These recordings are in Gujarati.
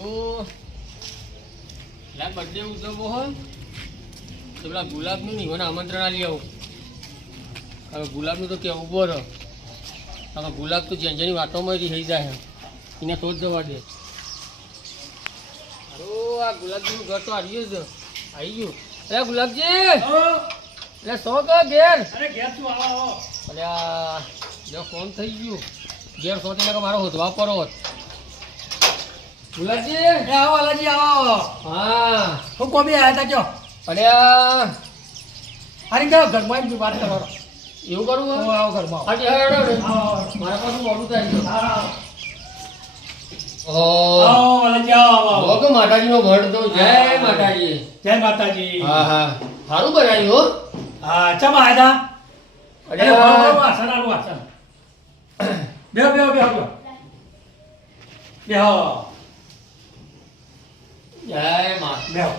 હારું લા બર્થડે ઉજવવો હોય તો પેલા ગુલાબનું નહીં મને આમંત્રણ આલી આવું. હવે ગુલાબનું તો કેવું ઊભો રહો. હવે ગુલાબ તો જેન જેની વાતોમાં થઈ જાય. એને તો જ જવા દે. અરે આ ગુલાબજીનું ઘર તો આવી જ. આવી ગયું. અરે ગુલાબજી! એટલે સો કે ઘેર. અરે ઘેર તું આવો અરે જો ફોન થઈ ગયું. ઘેર સો એટલે મારો વધવા પડો હોત. ગુલાબજી એ આવો અલાજી આવો. હા. હું કોબી આવ્યા તા કયો? અરે હારી કયો ઘરમાં એમ વાત કરો. એવું કરવું આવો ઘરમાં. હાજી, હા, મારા પાસે મોડું થાય છે. અલાજી આવો માતાજીનો તો જય માતાજી. જય માતાજી. હા હા. સારું બનાવ્યું હો. હા ચમ આવ્યા બરોબર વાસણ આલું વાસણ બેહો બેહો બેહો. બેહો. જય મા બેહો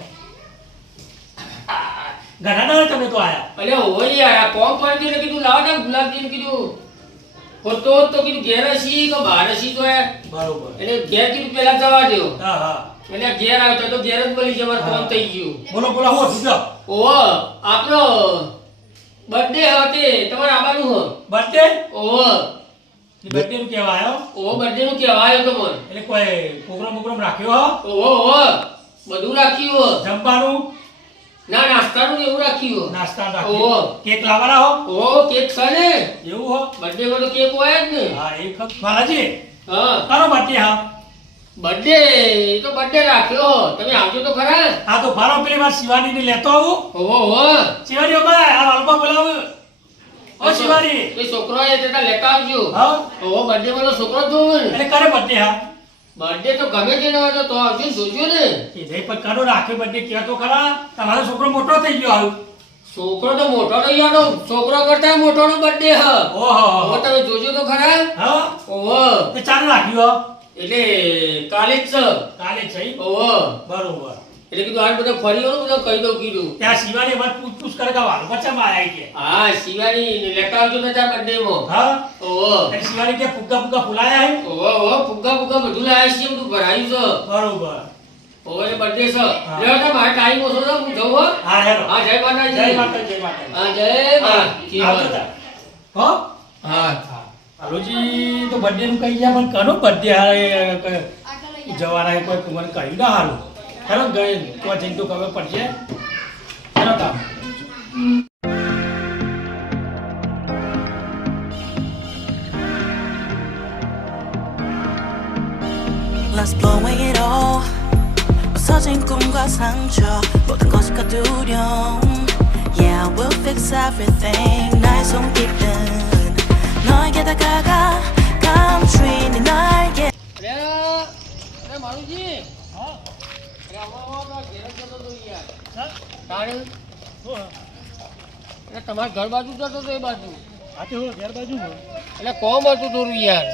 ઘણા ના તમે તો આયા. અરે હોય યાર કોમ પડી ને કીધું લાવ ને તો કીધું ઘેર હસી કે બહાર હસી તો બરોબર. એટલે ઘેર કીધું પેલા જવા દ્યો. હા હા. એટલે ઘેર આવ્યો તો ઘેર જ મળી જવા ફોન થઈ ગયું. બોલો બોલો હું ઓહો આપણો બર્થડે હતી તમારે હો. બર્થડે ઓહો બર્થડે નું કેવા આવ્યો ઓહો બર્થડે નું કહેવાયો તો મને એટલે કોઈ પ્રોગ્રામ પ્રોગ્રામ રાખ્યો હો? ઓ ઓહો બધું રાખ્યું. જમવાનું? ના નાસ્તાનું એવું રાખ્યું. નાસ્તા ઓહો. ઓ કેક લાવવાના હો? ઓહો કેક છે ને એવું હો? બર્થડે માં કેક હોય જ ને. હા એ ખત મારાજી હા. કરો બર્થડે હા? બર્થડે તો બર્થડે રાખ્યો તમે આવજો તો ખરા. હા તો ભારો પેલી વાર શિવાની ને લેતો આવું. ઓહો શિવાની ઓ ભાઈ આ વાલમાં બોલાવ. ઓ શિવાની એ છોકરો એ તેતા લેતા આવજો. હા. ઓ બર્થડે વાળો છોકરો જ ને. એટલે કરે બર્થડે હા. બર્થડે તો ગમે તે હોય તો તો આવજો જોજો ને. જઈ પણ કરો રાખ્યો બર્થડે કે તો ખરા. તમારો છોકરો મોટો થઈ ગયો આવું છોકરો તો મોટો થઈ ગયો છોકરો કરતા મોટો નો બર્થડે હ ઓહો તમે જોજો તો ખરા. હા. ઓહો. તે ચાલ રાખ્યો. એટલે કાલે જ કાલે છે ઓહો. બરોબર. એટલે કીધું આ બધા ફરી વળું બધા કહી દઉં કીધું. ત્યાં શિવાની વાત પૂછપૂછ કરે કે વાલ બચ્ચામાં આયા કે હા શિવાની લેતા આવજો ને ત્યાં બર્થડે માં હા? ઓહો. એટલે શિવાની કે ફુગ્ગા ફુગ્ગા ફુલાયા હે ઓહો ઓહો ફુગ્ગા ફુગ્ગા બધું લાયા છે બધું ભરાયું છે. બરોબર. ઓહો એ બર્થડે છે. લેવા તો મારે ટાઈમ ઓછો છે હું જઉં હો. હા જય માતાજી. જય માતા જય માતા હા જય માતાજી. હો. હા? હાલોજી તો બર્થડે નું કહી ગયા પણ કનો બર્થડે હારે જવાના હે કોઈ મને કહ્યું ના હારું. હેરો ગઈ તો જઈને તો ખબર પડશે હેરો કામ Let's blowing it all 부서진 꿈과 상처 모든 것이 두려움 Yeah, we'll fix everything 나의 손길은 너에게 다가가 감추인 네 날개 અરે અરે મારુજી હા અરે આમાં આમાં એટલે તમારા ઘર બાજુ જતો હતો એ બાજુ. એટલે કોમ હતું થોડું યાર.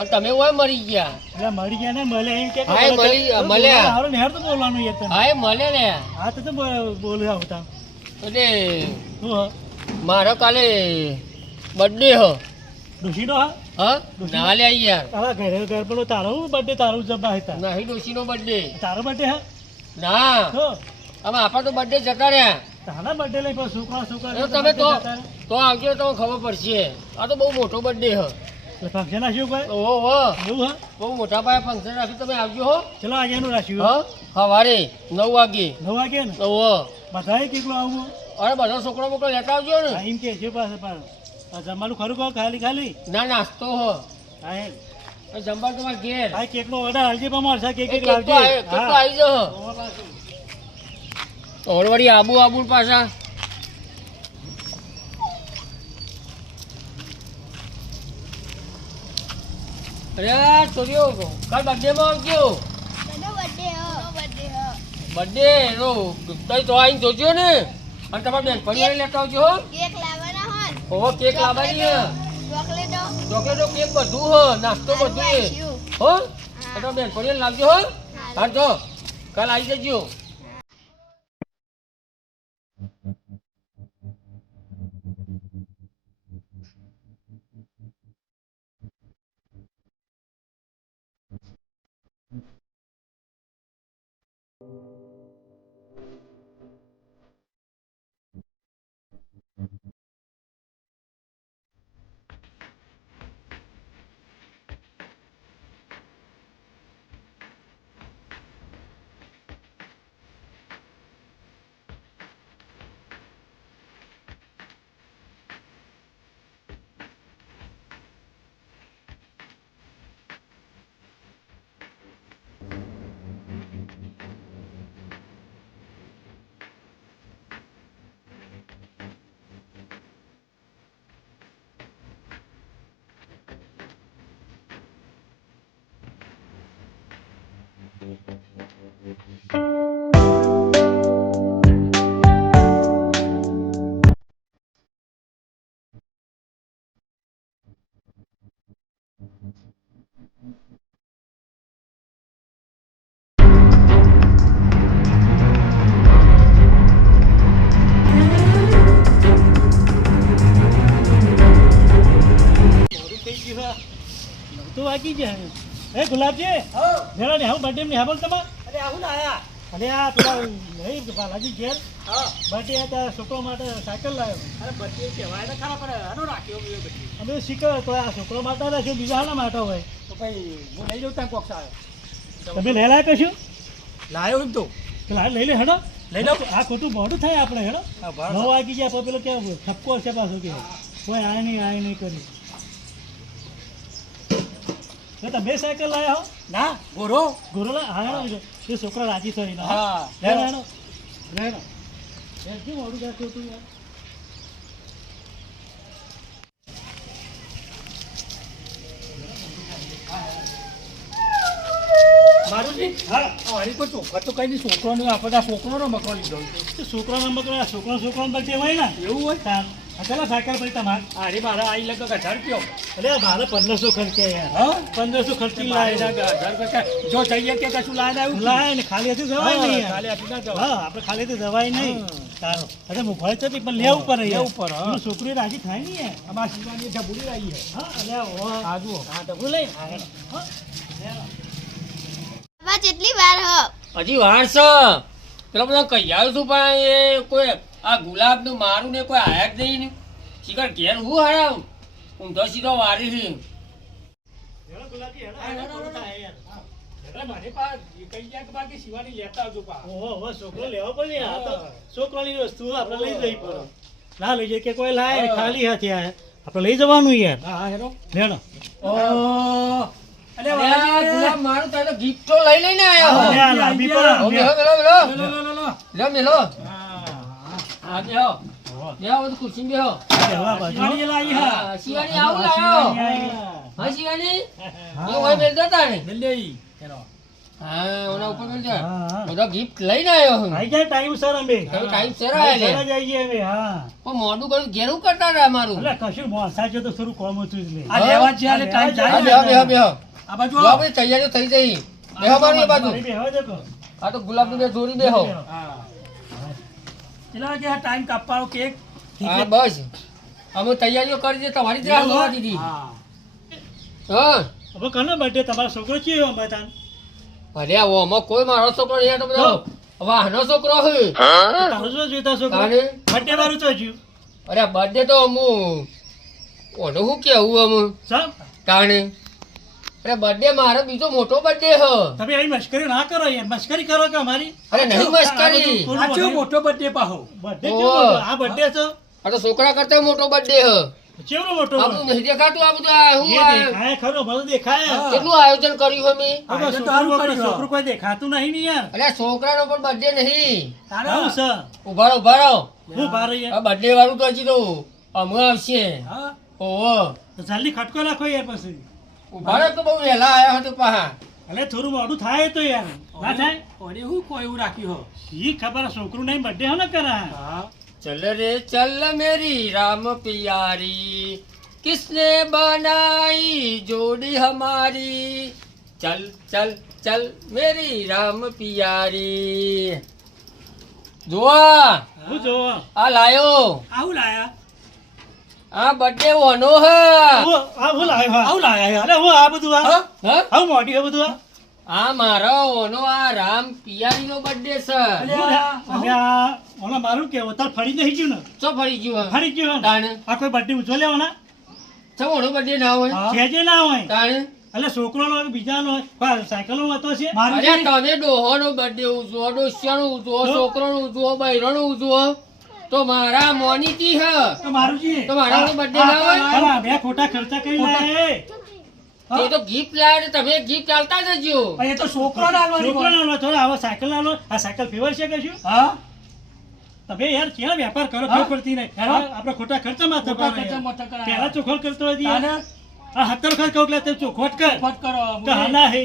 અને તમે હોય મરી ગયા. એટલે મરી ગયા ને મળે એમ કે હા, મળી- મળ્યા. હારું ને તો બોલવાનું યાર તને. હા એ મળે ને. હા તો તો બોલ- હોતા એટલે મારો કાલે બર્થડે હ. ડોશીનો હા? હા ના લે યાર. તારા ઘરે ઘર પર તારો બર્થડે તારો જમા હતા. નહીં ડોશીનો બર્થડે તારો બર્થડે હા? ના. અમે આપણા તો બર્થડે જતા રહ્યા તારા બર્થડે લઈ પણ છોકરા છોકરા તમે તો તો આવજો તો ખબર પડશે. આ તો બહુ મોટો બર્થડે હ. ફંક્શન રાખ્યું ભાઈ ઓહો હો એવું હા? બહુ મોટા પાયે ફંક્શન રાખ્યું તમે આવજો હો. ચલો આગેનું રાખ્યું. હા સવારે નવ વાગે. નવ વાગે ને? ઓહો બધાએ કેટલું આવું? અરે બધો છોકરો બોકરો લેતા આવજો ને. એમ કે છે પાસે પાસે જમવાનું ખરું કહો ખાલી ખાલી? ના નાસ્તો હો. હા. જમવા તમારે ઘેર. આ કેકનો ઓર્ડર હાલજે પણ મળશે કેક કેક કેક તો લાવજે કેક હા. આઈ જશે. ઓળવાડી આબુ આબુ પાછા. અરે ચોરીઓ કાલ બર્થડે માં આવજો. બર્થડે નો તઈ તો આઈને જોજો ને. અને તમારા બેન પરિવાર લેતા આવજો હો. કેક લાવવાના હોય? ઓહો કેક લાવવાની હે. ચોકલેટો કેક બધું હો નાસ્તો બધું હે. બેન પડીને લાવજો હો. હા જો. કાલ આવી જજો. તો વાગી ગયા હે ગુલાબજી જરા ને હું બર્થડે ને હાબલ તમાર? અરે આવું આયા. અરે આ પેલા નહીં બાલાજી ઘેર. બર્થડે હતા છોકરો માટે સાયકલ લાવ્યો અરે બધી કહેવાય ને ખરા પણ આનો રાખ્યો મેં બધી. અમે શીખર તો આ છોકરો માટે રાખ્યો બીજા હાના માટે હોય. તો ભાઈ હું લઈ જાઉં ત્યાં કોક આવ્યો તમે લઈ લાયા કશું? લાયો એમ તો. લઈ લે હેડો. લઈ લો. આ ખોટું મોડું થાય આપણે હેડો. હા, નવ વાગી ગયા પેલો કે ઠપકો છે પાછો કે. કોઈ આ નહીં આ નહીં કરી. તો તમે સાયકલ લાયા હો? ના ગોરો. ગોરલા હા હેડો એ છોકરા રાજી થઈ ના હા. હેડો લે હેડો હેડ કેમ મોડું જાતો તું યાર? મારું જી હા મારી કોઈ ચોખા તો કઈ નહીં છોકરોને આપણે આ છોકરોનો મકો લીધો. તો છોકરાના મકડા છોકરો છોકરો બચે હોય ને? એવું હોય? તાર પેલા સાયકલ પડી તમારે? અરે મારા આઈ લગભગ હજાર રૂપિયો અરે મારે પંદરસો ખર્ચે યાર હા? પંદરસો ખર્ચી કરતા જો જઈએ કે કશું લાઈને આવ્યું લાય ને ખાલી હતું જવાય નહીં. ખાલી આપી ના જવાય. હા આપણે ખાલી તો જવાય નહીં. તારો અરે મુફાળ છે પણ લેવું પડે. લેવું પડે, હા. છોકરી રાજી થાય નહીં અમારા શિવાની ઢબુડી આવી છે. હા અરે ઓ હા ડબલું લઈ. હા. કેટલી વાર હ. હજી વાર છે. પેલા બધા કહી આવ્યો છું પણ એ કોઈ આ ગુલાબનું મારું ને કોઈ આયા જ નહીં ને. શિખર ઘેર હું હરાવ? હું તો સીધો વારી છું. છોકરાની વસ્તુ આપણે લઈ પડે. ના લઈ જાય કે કોઈ લાય ખાલી હાથે આયા આપણે લઈ જવાનું યાર. હા હા હેરો લેડો ઓ અરે અરે ગુલાબ મારું તારે ગિફ્ટ તો લઈ લઈને લો લો લો લો લો હા બેહો. બેહો બધું ખુરશી બેહો. બેહવા બાજુ. શિવાની લાવી હા. હા, શિવાની આવું લાયો હા શિવાની? એ ઓય મેલતો તા ને જલ્દી હેરો હા ઓના ઉપર મેલજો હા, હા. બધો ગિફ્ટ લઈને આવ્યો હું. આઈ જાય ટાઈમ સર અમે. ટાઈમ સેર આયા લે સર જ અમે હા. પણ મોડું કરું ઘેરું કરતા હતા મારું. એટલે કશું મોસા છે તો શરૂ કોમ હતું જ નહીં આ લેવા જ જ્યારે ટાઈમ જાય બેહો બેહો બેહો આ બાજુ આવો. બધી તૈયારીઓ થઈ જઈ બેહો મારી બાજુ. મારી બેહવા આ તો ગુલાબનું બે જોડી બેહો. હા. કેટલા વાગે આ ટાઈમ કાપવાનો કેક હા બસ. અમે તૈયારીઓ કરી દે તમારી જ રાહ દીધી. હા. હા. હવે કનો બર્થડે તમારો છોકરો છે અમે બતાન અરે આવો અમે કોઈ મારો છોકરો નહીં તો બધો વાહનો છોકરો છે તારો શું જોઈતા છોકરો? બર્થડે મારું તો જ્યું અરે બર્થડે તો અમું ઓનું શું કેવું અમે? સમ તાણે? અરે બર્થડે મારો બીજો મોટો બર્થડે હ. તમે આવી મશ્કરી ના કરો યાર મશ્કરી કરો કે અમારી? અરે નહીં મશ્કરી. આ ચેવો મોટો બર્થડે પાહો? બર્થડે. કેવો આ બર્થડે છે? આ તો છોકરા કરતા મોટો બર્થડે હ. કેવડો મોટો આ બધું નહીં દેખાતું આ બધું આ શું આ દેખાય ખરો ભલો દેખાય. કેટલું આયોજન કર્યું અમે? મે તો છોકરું સારું કોઈ દેખાતું નહીં ને યાર. અરે છોકરાનો પણ બર્થડે નહીં. આવું છે? ઊભા ઉભારો ઊભા રહો. હું બાર યાર આ બર્થડે વાળું તો હજી તો અમે આવશે. હા. ઓહો. તો જલ્દી ખટકો રાખો યાર પછી. ઊભા તો બહુ વહેલા આવ્યા હતો પાહા. એટલે થોડું મોડું થાય તો યાર. ના થાય? ઓને હું કોઈ એવું રાખ્યું હો? ઈ ખબર છોકરું નહીં બર્થડે હો ને કરા? ચલ રે ચલ મેરી રામ પિયારી. કિસને બનાઈ જોડી હમારી? ચલ ચલ ચલ મેરી રામ પિયારી. જોવા? હું જોવા. આ લાયો. આવું લાયા? આ બર્થડે ઓનો હ. આ હું લાયો હા? આવું લાયા અરે હું આ બધું આ. હા? હ? આવું મોઢી આ બધું આ? આ મારો ઓનો આ રામ પિયારી નો બર્થડે છે અરે આ- ઓલા મારું કેવો? તાર ફરી નહીં ગયું ને? ચો ફરી ગયું ફરી ગયું ને તાણે? આ કોઈ બર્થડે ઉજવો લેવાના? ચો ઓનો બર્થડે ના હોય? હા. છે જે ના હોય. તાણે? એટલે છોકરાનો હોય બીજા નો સાયકલ નો હતો છે? મારું અરે જે- તમે ડોહોનો બર્થડે ઉજવો ડોસિયાનો ઉજવો છોકરો છોકરોનો ઉજવો બૈરાનો ઉજવો. તો મારા મોનીતી હ? તો મારું જી. તો મારાનો બર્થડે ના હોય? બે ખોટા ખર્ચા કરી લાય એ તો ગિફ્ટ લાવે તમે ગિફ્ટ ચાલતા જજો. એ તો છોકરો લાવવાનો છોકરો લાવવાનો થોડો આવો સાયકલ આલો. આ સાયકલ ફેવર છે કે શું હા? તમે યાર ક્યાં વેપાર કરો? ખબર પડતી નહીં. હેલો? આપણે ખોટા ખર્ચામાં થતા પહેલા ચોખોલ કરતો હતી આ હતર ખર્ચ કહું એટલે ચોખોટ કર. કરો તો હા હે.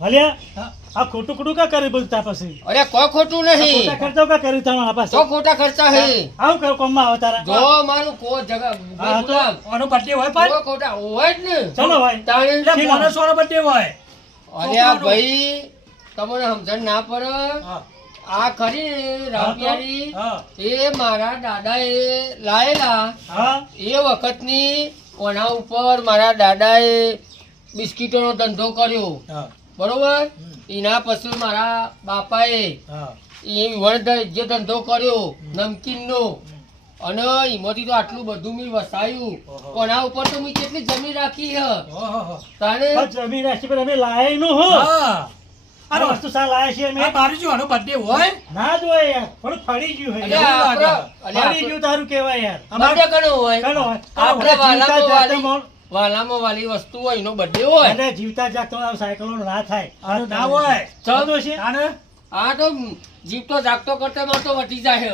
ભલ્યા હા. આ ખોટું ખોટું કા કરી બોલતા પછી અરે કોઈ ખોટું નહીં. ખોટા ખર્ચો કા કર્યું તારા આ પાસે? તો ખોટા ખર્ચા હે. આવ કરો કોમમાં તારા. જો મારું કો જગા હા, તો ઓનો આનો હોય પણ ખોટા હોય જ ને. ચલો ભાઈ. તાણે એટલે સોનો birthday હોય. અરે આ ભાઈ તમને સમજણ ના પડે. આ ખરી રામપિયારી. એ મારા દાદા એ લાયેલા એ વખતની ઓના ઉપર મારા દાદાએ બિસ્કીટોનો ધંધો કર્યો. બરોબર? એના પછી મારા બાપાએ એ વણ જે ધંધો કર્યો નમકીનનો અને એમાંથી તો આટલું બધું મેં વસાયું. પણ આ ઉપર તો મેં કેટલી જમીન રાખી હ. તારે જમીન રાખી પણ અમે લાયા નું હો. આ વસ્તુ સા લાયા છે અમે. આ મારું શું આનો બર્થડે હોય? ના જ હોય યાર. પણ ફરી ગયું હોય ફળી ગયું તારું કહેવાય યાર. અમારે કણો હોય. કણો આપણે વાલા તો વાલી વાલામાં વાલી વસ્તુ હોય એનો બર્થડે હોય. અને જીવતા જાગતો આ સાયકલો ના થાય. આનું ના હોય. ચાલો. છે. આને આ તો જીવતો જાગતો કરતા માં તો વધી જાય.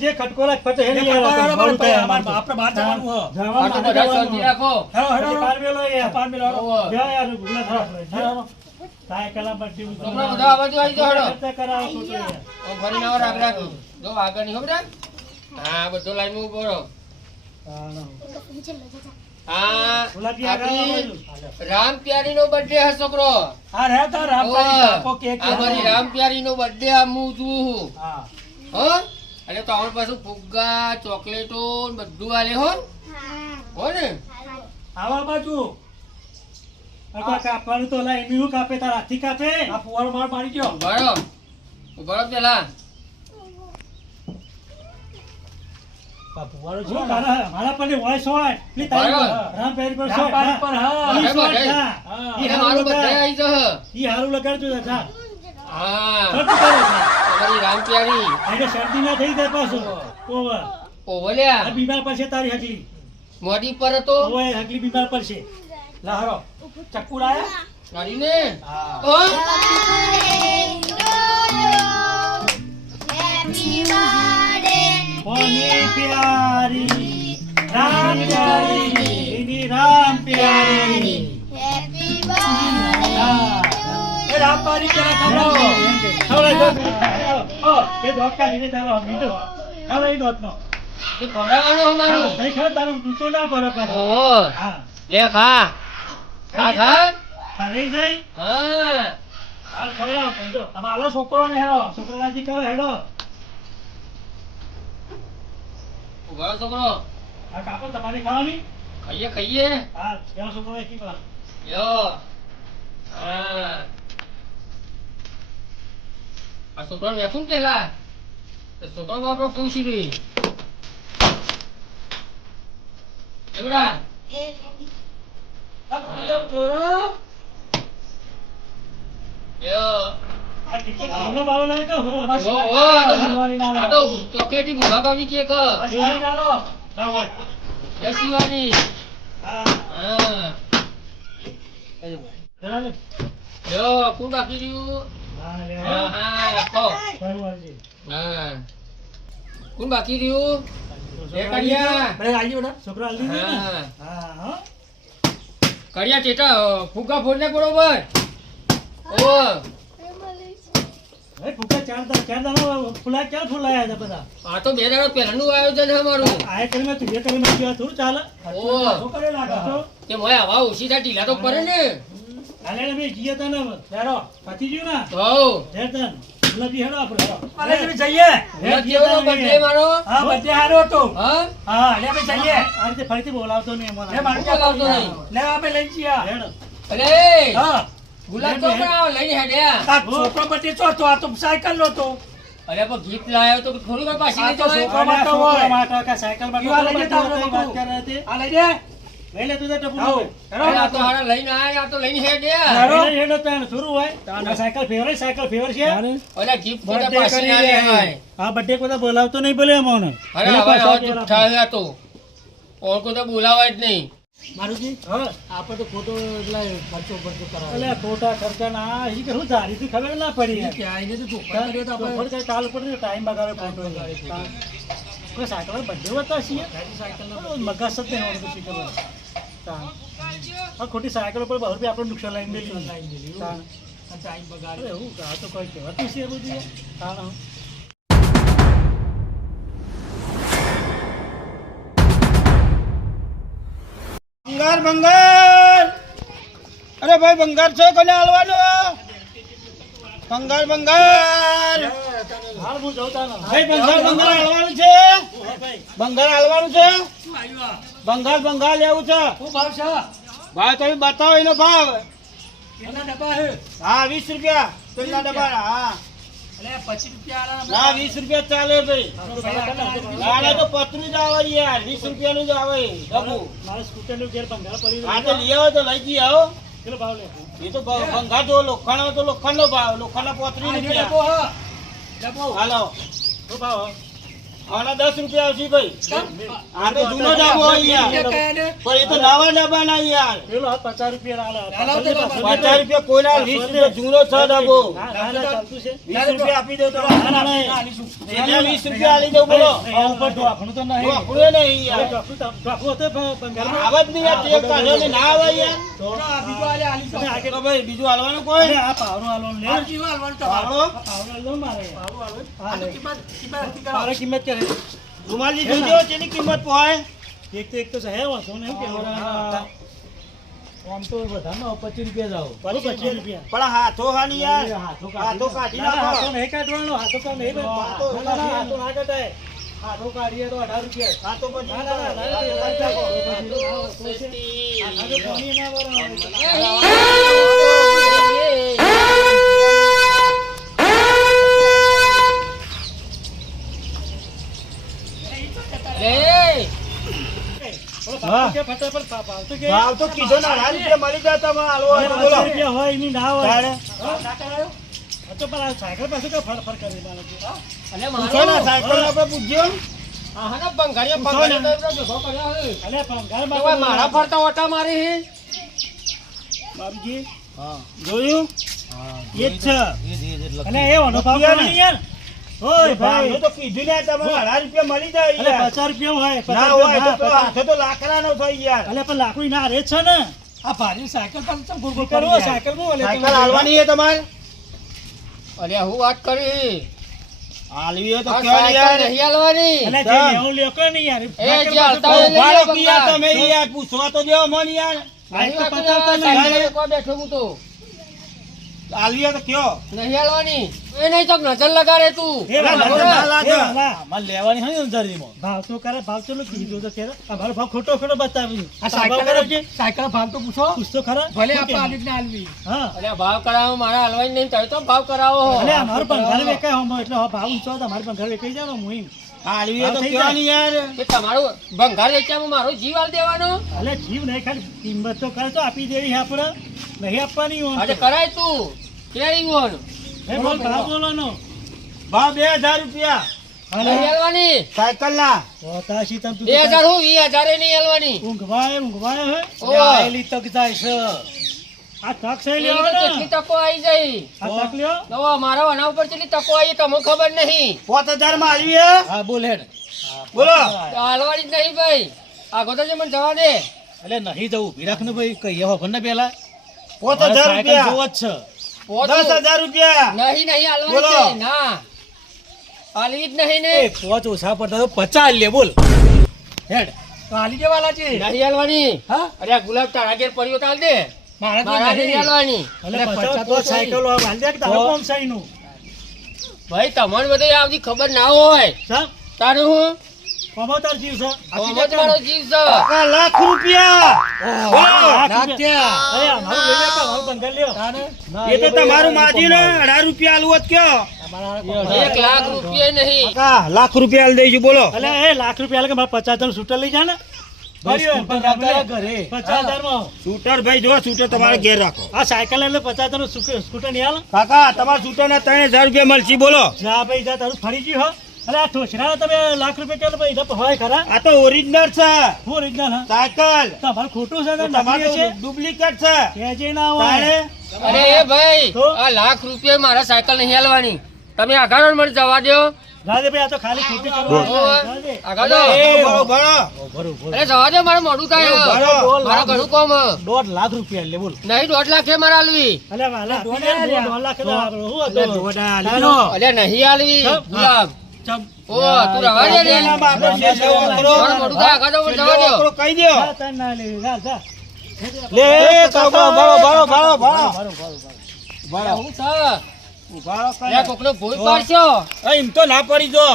જે ખટકોલા ફટે હે આપણે બહાર જવાનું હો. જવાનું, તો બધા. શાંતિ રાખો. હેલો હેલો પાર મેલો એ પાર મેલો હેલો. જા યાર, ગુલા થા. સાયકલા બર્થડે તમને બધા આવાજ આવી જો હેડો. ઓ ફરી ના રાખ રાખ જો આગળ નહીં ખબર હા બધો લાઈનમાં ઊભો રહો હા, ના. રામ પ્યારી ફુગ્ગા ચોકલેટો બધું આલે હો. હો. ને. આવા બાજુ. કાપવાનું તો લા કાપે તારા હાથી કાપે. આ ફુવારો માર પાડી ગયો બરો બરો પેલા. આ છે શું મારા પર હોય. તારી રામ પહેરી પર શોર્ટ, રામભાઈ હા. પર હા. ઈ બરાબર, હા. હા. ઈ હારું બધા આવી જશે. ઈ હારું લગાડજો જા. હા. શોર્ટ કરો તમારી રામ પ્યારી. એને શરદી ના થઈ જાય પાછું. ઓવે. ઓવલ્યા આ બીમાર પડશે તારી હગલી. મોડી પર તો ઓવે, હગલી બીમાર પડશે. લાહરો ચક્કુ લાયા કરીને હા. ઓ કોની પ્યારી રામ પ્યારી એની રામ પ્યારી હા. એ રામભાઈ કેરા ખવડાવો હવે જો. ઓ, એ દોડકા લીધે તારો મીઠો. હવે એ દોડનો. તે ખવડાવવાનો અમારું નહીં તારું ના હા. લે ખા ખા ખા જઈ. હા હાલ ખવડાવો છોકરો ને હેડો. છોકરાજી કહો હેડો. ઊભા રહો છોકરો આ કાપો તમારી ખાવાની? ખાઈએ ખાઈએ હા, પેલો છોકરો એ કી પેલા. યો હા આ છોકરો વેફું પેલા તો છોકરો બાપરો પૂછી ગઈ એવડા યો ચોકલેટી. ના હોય. એ શિવાની. યો કોણ રહ્યું રાખો છે. હા કોણ બાકી રહ્યું કડિયા ચેટા ફુગા ફોડ ને બરોબર ઓ એ ફૂકા ચાર દા- ચાર દાડા ફૂલા ક્યાં ફૂલાયા હતા બધા આ તો બે દાડા પહેલાનું આયોજન અમારું. આ તું એ કરીને થોડું ચાલે. ઓ કરે લાગે તો. મોય હવા ઓછી થાય ઢીલા તો પડે ને. કાલે અમે જઈએ તા ને પતી ગયું ને? તો જય તન. હેડો આપણે હેડો. અરે તમે જઈએ. હેડ જઈએ કેવો તાને બર્થડે મારો. હા બધે હારો હતો. હા? હા લે આપણે જઈએ. આ ફરીથી બોલાવતો નહીં લે બોલાવતો નહીં? લે આપણે લઈ જઈએ. હેડો. અરે હા. ગુલાબ તો બનાવો લઈને હેડ્યા આ છોકરો તો આ તો સાયકલ નો તો અરે પણ ગિફ્ટ લાવ્યો તો થોડી વાર પાછી તો છોકરો માટે હોય. માટે કે સાયકલ માટે યુવા લઈ જતા વાત બકરું. કરે તે. આ લઈ લે લઈ લે તું તો ટપુ. આ તો હારા લઈને આયા આ તો લઈને હેડ્યા હેડો. હેડો, હેડો શરૂ હોય. આ સાયકલ ફેવર સાયકલ ફેવર છે. ઓલા ગિફ્ટ તો પાછી ના રહ્યા. આ બર્થડે બધા બોલાવતો નહીં બોલે અમને અરે હવે આ તો. ઓળખો તો બોલાવાય જ નહીં. મારુજી હા. આપણે તો ખોટો એટલે ખર્ચો ખર્ચો કરાવે. ખોટા ખર્ચા ના ઈ કે શું ધારી થી ખબર ના પડી યાર. કે આઈને તો ચોખ્ખા કરીએ તો આપણે કાલ ઉપર ટાઈમ બગાડે ખોટો. કોઈ સાયકલ બધે હતા છીએ. મગજ જ નહીં. આ ખોટી સાયકલ પર બહુ રૂપિયા આપણે નુકસાન લાઈન લાઈન. ટાઈમ અરે બગાડ્યો આ તો કોઈ કહેવાતું છે એ બધું. હા હા ભંગાર ભંગાર અરે ભાઈ, બંગાર છે કોને હાલવાનો? બંગાર હું ભાઈ, બંગાર બંગાર હાલવાનું છે? બંગાર હાલવાનું છે? બંગાર ભંગાર લેવું છે? ભાવ તમે બતાવો એનો ભાવ. હા, વીસ રૂપિયા. ડબ્બા. હા. ના વીસ રૂપિયા ચાલે ભાઈ. ના ના તો પતરું જ આવે યાર વીસ રૂપિયાનું જ આવે. ડબ્બુ મારે સ્કૂટરનું ઘેર ભંગાર પડી હા તો લઈ આવો તો લઈ જઈ આવો ભાવ એ તો ભંગાર તો લોખંડ તો લોખંડનો ભાવ રૂપિયા. ડબ્બો હા. ડબ્બો. હાલો. શું ભાવ? આના દસ રૂપિયા આવશે ભાઈ. આ તો જૂનો ડાબો હોય યાર. રૂપિયા કયા ને? પણ એ તો નવા ડાબા ના યાર. પેલો પચાસ રૂપિયા. પચાસ રૂપિયા કોઈના વીસ જૂનો છ ડાબો ના વીસ રૂપિયા આપી દો તો વીસ રૂપિયા. આલી દઉં બોલો. તો નહીં. આપણું નહીં યાર. આવત નહીં યાર કાઢો આવે યાર. ભાઈ બીજું હાલવાનું કોઈ? આ લે. મારે. કિંમત નક્કી કરો. મારે કિંમત કે છે? રૂમાલી જોજો જેની કિંમત પોહાય એક તો એક તો વાંધો નહીં, શું કહેવાનું? આમ તો બધામાં પચીસ રૂપિયા જાઓ પચીસ રૂપિયા. પણ હાથો હાની યાર હાથો કાઢી ના, ના, હાથો નહીં કાઢવાનો, હાથો તો નહીં હાથો ના, ના, ના, હાથો ના કાઢીએ તો અઢાર રૂપિયા હાથો પછી ના, ના, ના, ના, ના, કાઢી નાખો. આ તો પાણી ના ભરાય. લે થોડો ભાવ તો કીધો ને રૂપિયા મળી જાય તમે રૂપિયા હોય એની ના હોય. તો પણ આ સાયકલ ફર ફર કરી મારે અને પૂછો ને સાયકલ આપણે પૂછજો આ બંગાળીયા બંગાળીયા તો એટલો ભેગો અલે ભંગાર મારા ફરતા ઓટા મારી હે? જોયું? એ જ છે અને એ અનુભવ ભાવ યાર. ઓય ભાઈ. તો કીધું ને તમે અઢાર રૂપિયા મળી જાય યાર. પચાસ રૂપિયા હોય પચાસ ના હોય તો આખે ના, તો લાકડાનો થઈ યાર. અલે પણ લાકડી ના રે છે ને. આ ભારી સાયકલ પર તમે ગોળ ગોળ કરવો સાયકલ મો અલે સાયકલ હાલવાની છે તમારે? અરે હું વાત કરી? હાલવી હોય તો ને સાયકલ યાર? નહીં હાલવાની. અલે જે. લેવું લ્યો કે નહીં યાર. એ જે હાલતા હોય ને ઊભા યાર તમે યાર પૂછવા તો દેવો મને યાર. આ તો પતાવતા નહીં. બેઠો હું તો. હાલવી તો કયો? નહીં આલવાની એ નહીં તો નજર લગાડે તું. એ નજર ના લાગે. એ લેવાની હે ને ભાવ તો કરે ભાવ તો કીધું તો છે અમારો ભાવ ખોટો ખોટો બતાવ્યું. આ ભાવ કરો સાયકલ છે સાયકલ ભાવ તો પૂછો? પૂછ તો ખરા? ભલે આપ આલી ને આલવી હા. અરે ભાવ કરાવો મારા આલવાની નહીં તો ભાવ કરાવો. અલે અમારો ઘર વેકાય હો એટલે ભાવ ઊંચો હતો અમારો ઘર વેકાઈ જાવ હું હાલવી તો હા, થઈ કયો જાય. ને યાર. કે તમારું ભંગાર વેચ્યામાં મારો જીવ હાલ દેવાનો? અલે જીવ નહીં ખાલી કિંમત તો કરે તો આપી દેવી આપણે. નહીં આપવાની હોય આજે કરાય તું. કેરી વોન એ બોલ ભાવ બોલો. ભાવ બે હજાર રૂપિયા. બે હું વીસ હજાર નહીં હાલવાની ઊંઘવાય ઊંઘવાય હે. તક જાય છે. આ તક છે કેટલી આવી જાય. આ તક લ્યો. નવો મારા આના ઉપર કેટલી તકો આવી તમને ખબર નહીં. પાંચ હજારમાં હાલવી હે? હા બોલ હેડ. બોલો. હાલવાની જ નહીં ભાઈ. આગો તો જે મને જવા દે. એટલે નહીં જવું. ભીરાખ ને ભાઈ કહીએ હો ને પેલા? મારે જોવો રૂપિયા. જ છે. પોતું. દસ હજાર રૂપિયા. નહીં નહીં હાલવાની છે. ના. હાલવી જ નહીં ને. એ પોચ ઓછા પડતા તો પચાસ લે બોલ. હેડ. તો હાલી દેવાલા છે. નહીં હાલવાની. હા? અરે ગુલાબ તારા ઘેર પડ્યો તાલ દે. મારા તો મારા નહીં. નહીં. હાલવાની. અલે અલે પચાસ પચાસ તો તો સાયકલો આ બાંધી દે કે તારું કોમ સાઈનું ભાઈ તમને બધે આવતી ખબર ના હોય. સા? હું જીવ છે? આપી કોમો જ દે મારો જીવ લાખ રૂપિયા! એ તો તમારું માજી ને અઢાર રૂપિયા આલવું કયો? એક લાખ રૂપિયા નહીં. કાકા લાખ રૂપિયા આલી બોલો. અલે એ લાખ રૂપિયા કે મારે પચાસ જણ શૂટર લઈ જાય ને સ્કૂટર પચાસ તારા હજાર. ઘરે પચાસ હજારમાં. શૂટર ભાઈ જો શૂટર તમારે ઘેર રાખો. આ સાયકલ એટલે પચાસ હજાર સ્કૂટર નહીં હાલે? કાકા તમારા શૂટર ના ત્રણ હજાર રૂપિયા મળશે બોલો. ભાઈ જા તારું ફરી ગયું હો. અલે આ ઠોસરા તમે લાખ રૂપિયા ચાલો ભાઈ હોય ખરા? આ તો ઓરિજિનલ છે. હું ઓરિજિનલ હા. સાયકલ. તમારું ખોટું છે તમારું છે. ડુપ્લિકેટ છે. કહેજે ના હોય. અરે ભાઈ આ લાખ રૂપિયા મારા સાયકલ નહીં હાલવાની. તમે આઘાડો મને જવા દો રાધે ભાઈ આ તો ખાલી ખોટી ઓવે. કરવા દે મારે મોડું થાય બરો મારે ઘણું કોમ. દોઢ લાખ રૂપિયા લે બોલ. નહીં દોઢ લાખ મારે આલવી. અલ્યા નહીં આલવી. ગુલાબ. ચમ. ઓ તું રવા દે. મારે મોડું થાય આગળ જો જવા દો. કહી જા. લે બરો બરો બરો બરો. બરો. બરો હું ઊભા રહો, કોકનો ભોય પાડશો. એ એમ તો ના પડી જો.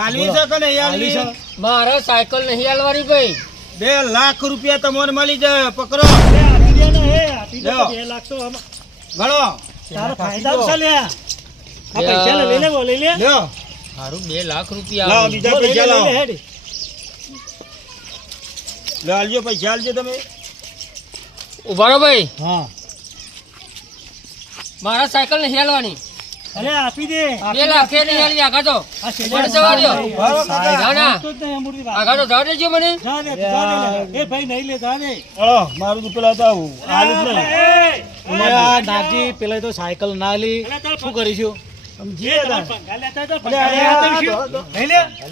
આલવી છે કે નહીં આલવી? છે. મારે સાયકલ નહીં આલવાની ભાઈ. બે લાખ રૂપિયા તમને મળી જાય પકડો. બે લાખ તો ગણો તારો ફાયદા છે લ્યા. આ પૈસા લઈ લે, લઈ લે. લ્યો. મારું બે લાખ લાવો રૂપિયા બીજા બોલ, લઈ લે, પૈસા લઈ લે, લાવો. હેડ. લે આલજો પૈસા આલજો તમે. ઉભારો ભાઈ. હા. મારા સાયકલ નહીં હેલવાની. અરે આપી દે. બે લાખે નહીં આલવી આગા તો. આ છેલ્લે પણ જવા દ્યો. ઊભા રહો કાકા. ના ના. તો જ નહીં, અમૂર્તિ વાત. આગળ તો જવા દેજો મને. જા દે, જા દે, લે. એ ભાઈ નહીં લે જાને દે હળો, મારું તો પેલા તો આલું જ આ નાજી પેલા તો સાયકલ ના લી. શું કરીશું.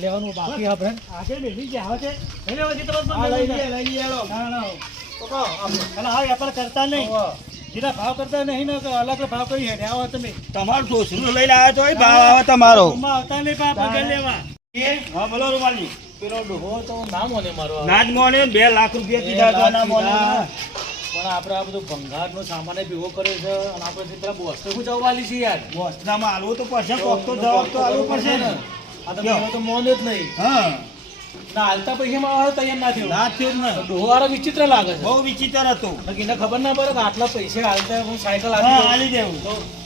લેવાનું બાકી આપણે. બેસી ગયા લઈ લઈ લે. ના, ના. વેપાર કરતા નહીં. જેના ભાવ કરતા નહીં ને તો અલગ ભાવ કરી હેડે. આવો તમે. તમારો છોસરું લઈને આવ્યો તો એ ભાવ આવે તમારો. આવતા નહીં પા પગાર લેવા. હા બોલો રૂમાલજી. પેલો ડોહો તો ના મોને મારો ના જ મોને બે લાખ રૂપિયા કીધા તો ના. મોને પણ આપણે આ બધું ભંગારનો સામાન ભેગો કર્યો છે અને આપણે પેલા બોસ તો જવાલી છે યાર. વસ્ત્રામાં આલવું તો કોક તો જવાબ તો આલવું પડશે ને. આ તો મોન જ નહીં. હા. ના હાલતા પૈસામાં વાળો તૈયાર ના થયો. ના થયું ને. ડોહો વિચિત્ર લાગે છે. બહુ વિચિત્ર હતું. બાકી ખબર ના પડે કે આટલા પૈસા હાલતા હું સાયકલ આપી દેવું. તો